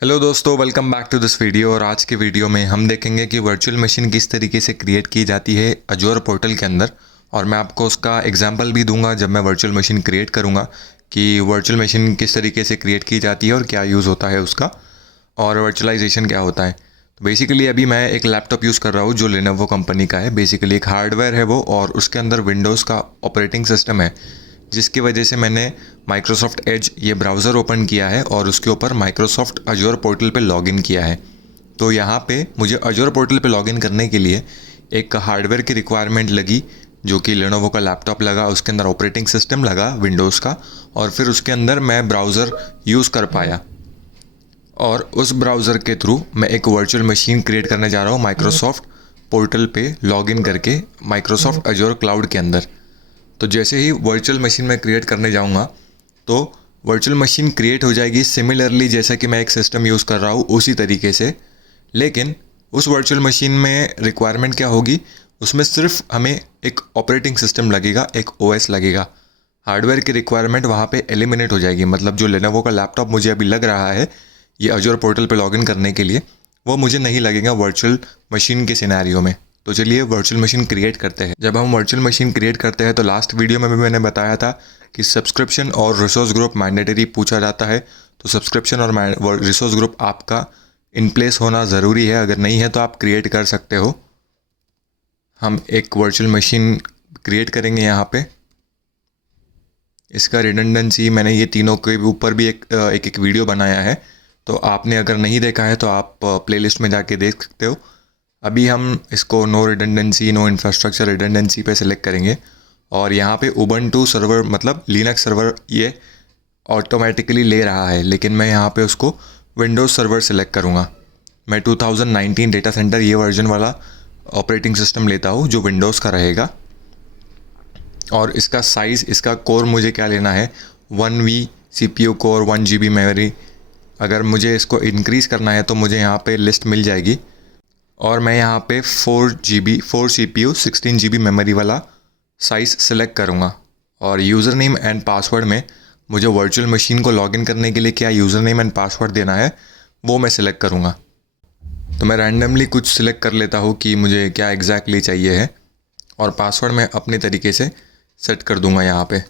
Hello दोस्तों, welcome back to this video. और आज के वीडियो में हम देखेंगे कि वर्चुअल मशीन किस तरीके से क्रिएट की जाती है अजोर पोर्टल के अंदर। और मैं आपको उसका एग्जांपल भी दूंगा जब मैं वर्चुअल मशीन क्रिएट करूंगा कि वर्चुअल मशीन किस तरीके से क्रिएट की जाती है और क्या यूज़ होता है उसका, और वर्चुअलाइजेशन क्या होता है। तो बेसिकली अभी मैं एक लैपटॉप यूज़ कर रहा हूँ जो लेनोवो कंपनी का है। बेसिकली एक हार्डवेयर है वो, और उसके अंदर विंडोज़ का ऑपरेटिंग सिस्टम है, जिसकी वजह से मैंने माइक्रोसॉफ्ट एज ये ब्राउज़र ओपन किया है और उसके ऊपर माइक्रोसॉफ्ट अजोर पोर्टल पे लॉगिन किया है। तो यहाँ पे मुझे अजोर पोर्टल पे लॉगिन करने के लिए एक हार्डवेयर की रिक्वायरमेंट लगी, जो कि लेनोवो का लैपटॉप लगा, उसके अंदर ऑपरेटिंग सिस्टम लगा विंडोज़ का, और फिर उसके अंदर मैं ब्राउज़र यूज़ कर पाया। और उस ब्राउज़र के थ्रू मैं एक वर्चुअल मशीन क्रिएट करने जा रहा हूँ माइक्रोसॉफ्ट पोर्टल पे लॉगिन करके माइक्रोसॉफ्ट अजोर क्लाउड के अंदर। तो जैसे ही वर्चुअल मशीन में क्रिएट करने जाऊंगा तो वर्चुअल मशीन क्रिएट हो जाएगी सिमिलरली जैसा कि मैं एक सिस्टम यूज़ कर रहा हूँ उसी तरीके से। लेकिन उस वर्चुअल मशीन में रिक्वायरमेंट क्या होगी, उसमें सिर्फ हमें एक ऑपरेटिंग सिस्टम लगेगा, एक ओएस लगेगा। हार्डवेयर की रिक्वायरमेंट वहाँ पे एलिमिनेट हो जाएगी। मतलब जो लेनोवो का लैपटॉप मुझे अभी लग रहा है ये अजोर पोर्टल पे लॉगिन करने के लिए, वो मुझे नहीं लगेगा वर्चुअल मशीन के सिनेरियो में। तो चलिए वर्चुअल मशीन क्रिएट करते हैं। जब हम वर्चुअल मशीन क्रिएट करते हैं तो लास्ट वीडियो में भी मैंने बताया था कि सब्सक्रिप्शन और रिसोर्स ग्रुप मैंडेटरी पूछा जाता है। तो सब्सक्रिप्शन और रिसोर्स ग्रुप आपका इन प्लेस होना ज़रूरी है। अगर नहीं है तो आप क्रिएट कर सकते हो। हम एक वर्चुअल मशीन क्रिएट करेंगे यहाँ पे। इसका रिडंडेंसी मैंने ये तीनों के ऊपर भी एक वीडियो बनाया है, तो आपने अगर नहीं देखा है तो आप प्लेलिस्ट में जाके देख सकते हो। अभी हम इसको no redundancy no infrastructure redundancy पे सिलेक्ट करेंगे, और यहाँ पे उबंटू सर्वर मतलब लिनक्स सर्वर ये ऑटोमेटिकली ले रहा है, लेकिन मैं यहाँ पे उसको विंडोज़ सर्वर सिलेक्ट करूँगा। मैं 2019 डेटा सेंटर ये वर्जन वाला ऑपरेटिंग सिस्टम लेता हूँ जो विंडोज़ का रहेगा। और इसका साइज़, इसका कोर मुझे क्या लेना है, 1V CPU core, 1 GB memory. अगर मुझे इसको इंक्रीज़ करना है तो मुझे यहाँ पे लिस्ट मिल जाएगी, और मैं यहाँ पे 4 CPU 16 GB मेमोरी वाला साइज़ सिलेक्ट करूँगा। और यूज़र नेम एंड पासवर्ड में मुझे वर्चुअल मशीन को लॉगिन करने के लिए क्या यूज़र नेम एंड पासवर्ड देना है वो मैं सिलेक्ट करूँगा। तो मैं रैंडमली कुछ सिलेक्ट कर लेता हूँ कि मुझे क्या एग्जैक्टली चाहिए है, और पासवर्ड मैं अपने तरीके से सेट कर दूंगा यहाँ पे।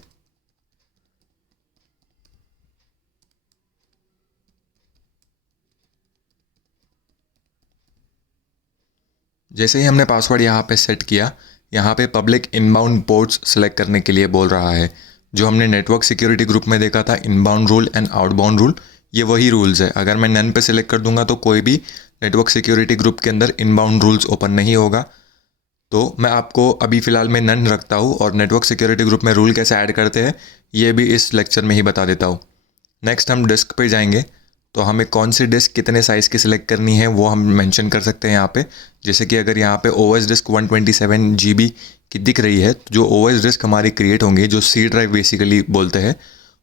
जैसे ही हमने पासवर्ड यहाँ पे सेट किया, यहाँ पे पब्लिक इनबाउंड पोर्ट्स सेलेक्ट करने के लिए बोल रहा है। जो हमने नेटवर्क सिक्योरिटी ग्रुप में देखा था inbound rule and outbound rule, ये वही रूल्स है। अगर मैं नन पे सिलेक्ट कर दूंगा तो कोई भी नेटवर्क सिक्योरिटी ग्रुप के अंदर इनबाउंड रूल्स ओपन नहीं होगा। तो मैं आपको अभी फ़िलहाल मैं नन रखता हूँ, और नेटवर्क सिक्योरिटी ग्रुप में रूल कैसे ऐड करते हैं ये भी इस लेक्चर में ही बता देता हूँ। नेक्स्ट हम डिस्क पे जाएंगे, तो हमें कौन सी डिस्क कितने साइज़ की सिलेक्ट करनी है वो हम मेंशन कर सकते हैं यहाँ पे। जैसे कि अगर यहाँ पे ओएस डिस्क 127 GB की दिख रही है, तो जो ओएस डिस्क हमारी क्रिएट होंगी, जो सी ड्राइव बेसिकली बोलते हैं,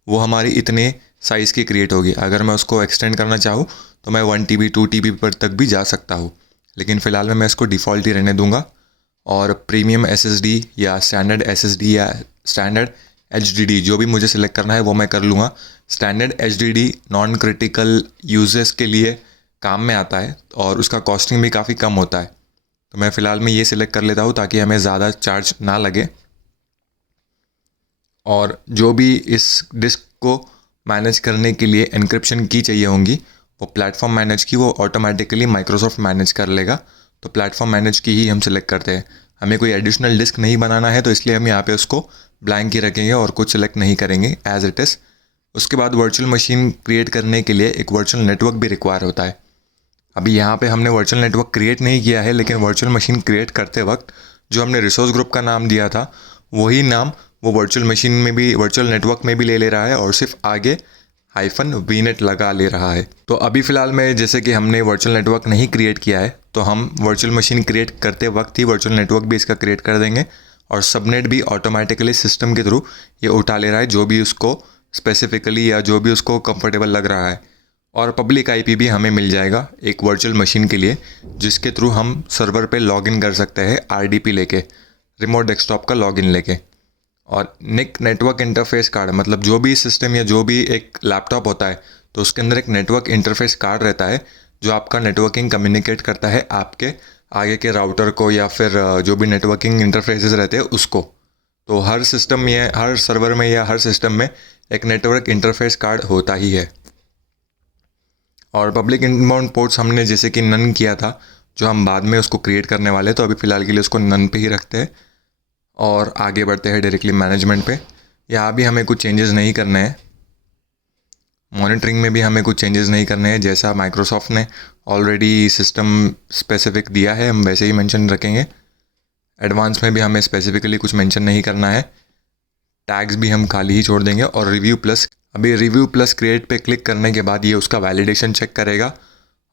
वो हमारी इतने साइज़ की क्रिएट होगी। अगर मैं उसको एक्सटेंड करना चाहूँ तो मैं 1 TB 2 TB पर तक भी जा सकता हूँ, लेकिन फ़िलहाल मैं इसको डिफ़ॉल्ट ही रहने दूँगा। और प्रीमियम SSD या स्टैंडर्ड SSD या स्टैंडर्ड HDD जो भी मुझे सिलेक्ट करना है वो मैं कर लूँगा। Standard HDD non critical uses के लिए काम में आता है, और उसका कॉस्टिंग भी काफ़ी कम होता है। तो मैं फ़िलहाल में ये सिलेक्ट कर लेता हूँ ताकि हमें ज़्यादा चार्ज ना लगे। और जो भी इस डिस्क को मैनेज करने के लिए एन्क्रिप्शन की चाहिए होंगी, वो प्लेटफॉर्म मैनेज की वो ऑटोमेटिकली माइक्रोसॉफ्ट मैनेज कर लेगा। तो प्लेटफॉर्म मैनेज की ही हम सिलेक्ट करते हैं। हमें कोई एडिशनल डिस्क नहीं बनाना है, तो इसलिए हम यहाँ पे उसको ब्लैंक ही रखेंगे और कुछ सिलेक्ट नहीं करेंगे एज इट इज़। उसके बाद वर्चुअल मशीन क्रिएट करने के लिए एक वर्चुअल नेटवर्क भी रिक्वायर होता है। अभी यहाँ पे हमने वर्चुअल नेटवर्क क्रिएट नहीं किया है, लेकिन वर्चुअल मशीन क्रिएट करते वक्त जो हमने रिसोर्स ग्रुप का नाम दिया था वही नाम वो वर्चुअल मशीन में भी, वर्चुअल नेटवर्क में भी ले रहा है, और सिर्फ आगे -vnet लगा ले रहा है। तो अभी फ़िलहाल में जैसे कि हमने वर्चुअल नेटवर्क नहीं क्रिएट किया है, तो हम वर्चुअल मशीन क्रिएट करते वक्त ही वर्चुअल नेटवर्क भी इसका क्रिएट कर देंगे, और सबनेट भी ऑटोमेटिकली सिस्टम के थ्रू ये उठा ले रहा है जो भी उसको स्पेसिफिकली या जो भी उसको कंफर्टेबल लग रहा है। और पब्लिक IP भी हमें मिल जाएगा एक वर्चुअल मशीन के लिए, जिसके थ्रू हम सर्वर पे लॉगिन कर सकते हैं RDP लेके, रिमोट डेस्कटॉप का लॉगिन लेके। और निक नेटवर्क इंटरफेस कार्ड मतलब जो भी सिस्टम या जो भी एक लैपटॉप होता है तो उसके अंदर एक नेटवर्क इंटरफेस कार्ड रहता है जो आपका नेटवर्किंग कम्युनिकेट करता है आपके आगे के राउटर को या फिर जो भी नेटवर्किंग इंटरफेसेस रहते हैं उसको। तो हर सिस्टम में, हर सर्वर में या हर सिस्टम में एक नेटवर्क इंटरफेस कार्ड होता ही है। और पब्लिक इनबाउंड पोर्ट्स हमने जैसे कि नन किया था, जो हम बाद में उसको क्रिएट करने वाले, तो अभी फ़िलहाल के लिए उसको नन पे ही रखते हैं और आगे बढ़ते हैं डायरेक्टली मैनेजमेंट पे। यहाँ भी हमें कुछ चेंजेस नहीं करने हैं, मॉनिटरिंग में भी हमें कुछ चेंजेस नहीं करने हैं। जैसा माइक्रोसॉफ्ट ने ऑलरेडी सिस्टम स्पेसिफिक दिया है हम वैसे ही मेंशन रखेंगे। एडवांस में भी हमें स्पेसिफिकली कुछ मेंशन नहीं करना है, टैग्स भी हम खाली ही छोड़ देंगे। और रिव्यू प्लस, अभी रिव्यू प्लस क्रिएट पे क्लिक करने के बाद ये उसका वैलिडेशन चेक करेगा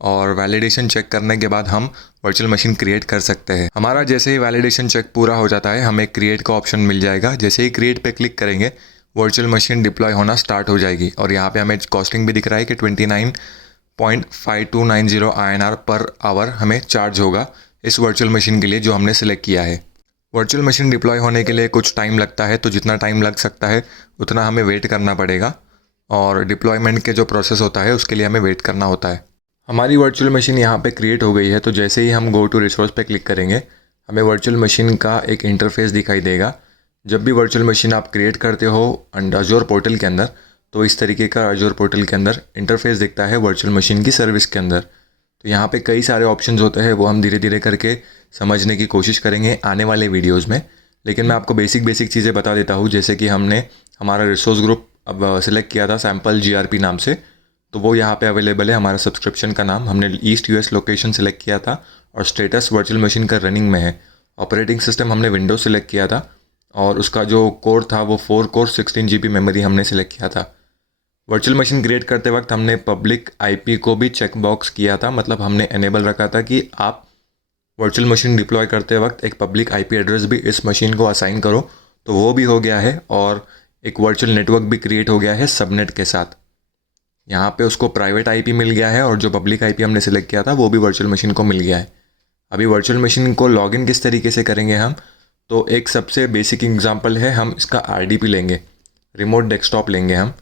और वैलिडेशन चेक करने के बाद हम वर्चुअल मशीन क्रिएट कर सकते हैं। हमारा जैसे ही वैलिडेशन चेक पूरा हो जाता है हमें क्रिएट का ऑप्शन मिल जाएगा। जैसे ही क्रिएट पे क्लिक करेंगे वर्चुअल मशीन डिप्लॉय होना स्टार्ट हो जाएगी और यहाँ पे हमें कॉस्टिंग भी दिख रहा है कि 29.5290 INR पर आवर हमें चार्ज होगा इस वर्चुअल मशीन के लिए जो हमने सिलेक्ट किया है। वर्चुअल मशीन डिप्लॉय होने के लिए कुछ टाइम लगता है, तो जितना टाइम लग सकता है उतना हमें वेट करना पड़ेगा और डिप्लॉयमेंट के जो प्रोसेस होता है उसके लिए हमें वेट करना होता है। हमारी वर्चुअल मशीन यहाँ पे क्रिएट हो गई है, तो जैसे ही हम गो टू रिसोर्स पे क्लिक करेंगे हमें वर्चुअल मशीन का एक इंटरफेस दिखाई देगा। जब भी वर्चुअल मशीन आप क्रिएट करते हो अजोर पोर्टल के अंदर, तो इस तरीके का अजोर पोर्टल के अंदर इंटरफेस दिखता है वर्चुअल मशीन की सर्विस के अंदर। तो यहाँ पे कई सारे ऑप्शंस होते हैं, वो हम धीरे धीरे करके समझने की कोशिश करेंगे आने वाले वीडियोज़ में। लेकिन मैं आपको बेसिक चीज़ें बता देता हूँ। जैसे कि हमने हमारा रिसोर्स ग्रुप अब सिलेक्ट किया था सैम्पल GRP नाम से, तो वो यहाँ पे अवेलेबल है। हमारा सब्सक्रिप्शन का नाम हमने ईस्ट US लोकेशन सेलेक्ट किया था और स्टेटस वर्चुअल मशीन का रनिंग में है। ऑपरेटिंग सिस्टम हमने विंडोज सेलेक्ट किया था और उसका जो कोर था वो 4 कोर 16 GB मेमोरी हमने सेलेक्ट किया था। वर्चुअल मशीन क्रिएट करते वक्त हमने पब्लिक IP को भी चेक बॉक्स किया था, मतलब हमने एनेबल रखा था कि आप वर्चुअल मशीन डिप्लॉय करते वक्त एक पब्लिक IP एड्रेस भी इस मशीन को असाइन करो, तो वो भी हो गया है। और एक वर्चुअल नेटवर्क भी क्रिएट हो गया है सबनेट के साथ। यहाँ पे उसको प्राइवेट IP मिल गया है और जो पब्लिक IP हमने सेलेक्ट किया था वो भी वर्चुअल मशीन को मिल गया है। अभी वर्चुअल मशीन को लॉगिन किस तरीके से करेंगे हम, तो एक सबसे बेसिक एग्जांपल है, हम इसका RDP लेंगे, रिमोट डेस्कटॉप लेंगे हम।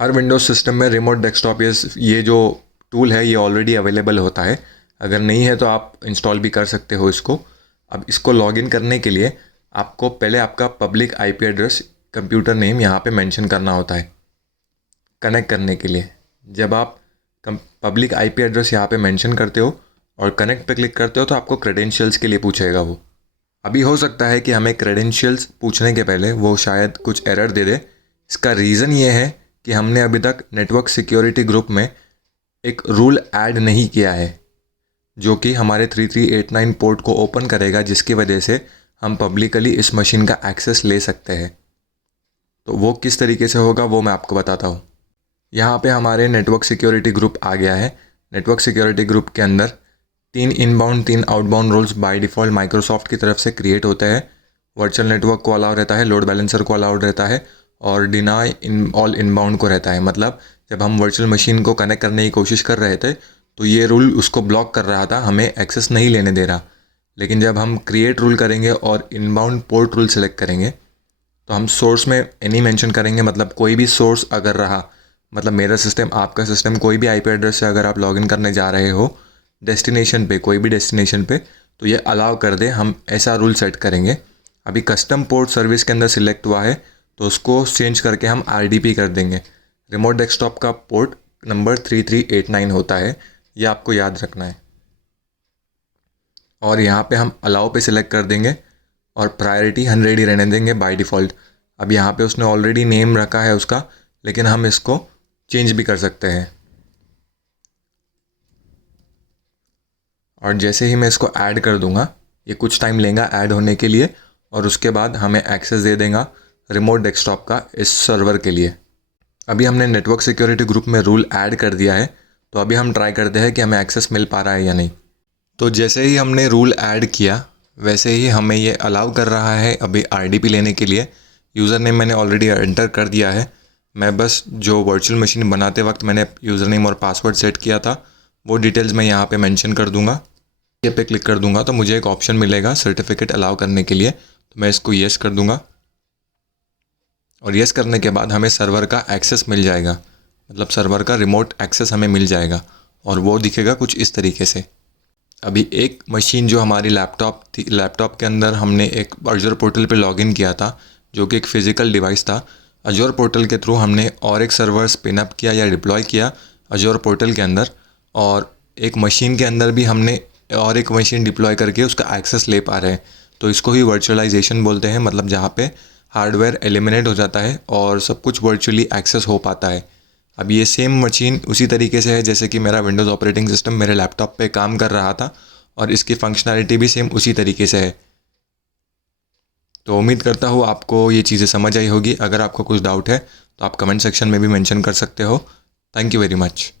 हर विंडोज़ सिस्टम में रिमोट डेस्कटॉप ये जो टूल है ये ऑलरेडी अवेलेबल होता है, अगर नहीं है तो आप इंस्टॉल भी कर सकते हो इसको। अब इसको लॉगिन करने के लिए आपको पहले आपका public IP address, computer name यहाँ पे मेंशन करना होता है कनेक्ट करने के लिए। जब आप पब्लिक IP एड्रेस यहाँ पे मेंशन करते हो और कनेक्ट पे क्लिक करते हो तो आपको क्रेडेंशियल्स के लिए पूछेगा वो। अभी हो सकता है कि हमें क्रेडेंशियल्स पूछने के पहले वो शायद कुछ एरर दे दे। इसका रीज़न ये है कि हमने अभी तक नेटवर्क सिक्योरिटी ग्रुप में एक रूल ऐड नहीं किया है जो कि हमारे 3389 पोर्ट को ओपन करेगा, जिसकी वजह से हम पब्लिकली इस मशीन का एक्सेस ले सकते हैं। तो वो किस तरीके से होगा वो मैं आपको बताता हूँ। यहाँ पे हमारे नेटवर्क सिक्योरिटी ग्रुप आ गया है। नेटवर्क सिक्योरिटी ग्रुप के अंदर 3 inbound 3 outbound rules by default Microsoft की तरफ से क्रिएट होते हैं। वर्चुअल नेटवर्क को अलाउ रहता है, लोड बैलेंसर को अलाउड रहता है और डिनाई इन ऑल इनबाउंड को रहता है। मतलब जब हम वर्चुअल मशीन को कनेक्ट करने की कोशिश कर रहे थे तो ये रूल उसको ब्लॉक कर रहा था, हमें एक्सेस नहीं लेने दे रहा। लेकिन जब हम क्रिएट रूल करेंगे और इनबाउंड पोर्ट रूल सेलेक्ट करेंगे तो हम सोर्स में एनी मेंशन करेंगे, मतलब कोई भी सोर्स अगर रहा, मतलब मेरा सिस्टम, आपका सिस्टम, कोई भी IP एड्रेस से अगर आप लॉगिन करने जा रहे हो डेस्टिनेशन पे, कोई भी डेस्टिनेशन पे, तो ये अलाउ कर दे, हम ऐसा रूल सेट करेंगे। अभी कस्टम पोर्ट सर्विस के अंदर सिलेक्ट हुआ है तो उसको चेंज करके हम RDP कर देंगे। रिमोट डेस्कटॉप का पोर्ट नंबर 3389 होता है, ये आपको याद रखना है। और यहाँ पे हम अलाउ पे सिलेक्ट कर देंगे और प्रायोरिटी 100 ही रहने देंगे बाय डिफ़ॉल्ट। अब यहाँ पे उसने ऑलरेडी नेम रखा है उसका, लेकिन हम इसको चेंज भी कर सकते हैं। और जैसे ही मैं इसको ऐड कर दूंगा, ये कुछ टाइम लेगा ऐड होने के लिए और उसके बाद हमें एक्सेस दे देगा रिमोट डेस्कटॉप का इस सर्वर के लिए। अभी हमने नेटवर्क सिक्योरिटी ग्रुप में रूल ऐड कर दिया है, तो अभी हम ट्राई करते हैं कि हमें एक्सेस मिल पा रहा है या नहीं। तो जैसे ही हमने रूल ऐड किया वैसे ही हमें ये अलाउ कर रहा है अभी RDP लेने के लिए। यूज़र नेम मैंने ऑलरेडी एंटर कर दिया है, मैं बस जो वर्चुअल मशीन बनाते वक्त मैंने यूज़र नेम और पासवर्ड सेट किया था वो डिटेल्स मैं यहाँ पे मेंशन कर दूँगा। ये पे क्लिक कर दूँगा तो मुझे एक ऑप्शन मिलेगा सर्टिफिकेट अलाउ करने के लिए, तो मैं इसको येस कर दूँगा। और यस करने के बाद हमें सर्वर का एक्सेस मिल जाएगा, मतलब सर्वर का रिमोट एक्सेस हमें मिल जाएगा और वो दिखेगा कुछ इस तरीके से। अभी एक मशीन जो हमारी लैपटॉप थी, लैपटॉप के अंदर हमने एक अजूर पोर्टल पे लॉगिन किया था जो कि एक फ़िज़िकल डिवाइस था। अजूर पोर्टल के थ्रू हमने और एक सर्वर स्पिन अप किया या डिप्लॉय किया अजूर पोर्टल के अंदर, और एक मशीन के अंदर भी हमने और एक मशीन डिप्लॉय करके उसका एक्सेस ले पा रहे हैं। तो इसको ही वर्चुअलाइजेशन बोलते हैं, मतलब जहाँ पे हार्डवेयर एलिमिनेट हो जाता है और सब कुछ वर्चुअली एक्सेस हो पाता है। अब ये सेम मशीन उसी तरीके से है जैसे कि मेरा विंडोज़ ऑपरेटिंग सिस्टम मेरे लैपटॉप पे काम कर रहा था, और इसकी फंक्शनैलिटी भी सेम उसी तरीके से है। तो उम्मीद करता हूँ आपको ये चीज़ें समझ आई होगी। अगर आपको कुछ डाउट है तो आप कमेंट सेक्शन में भी मेंशन कर सकते हो। Thank you very much.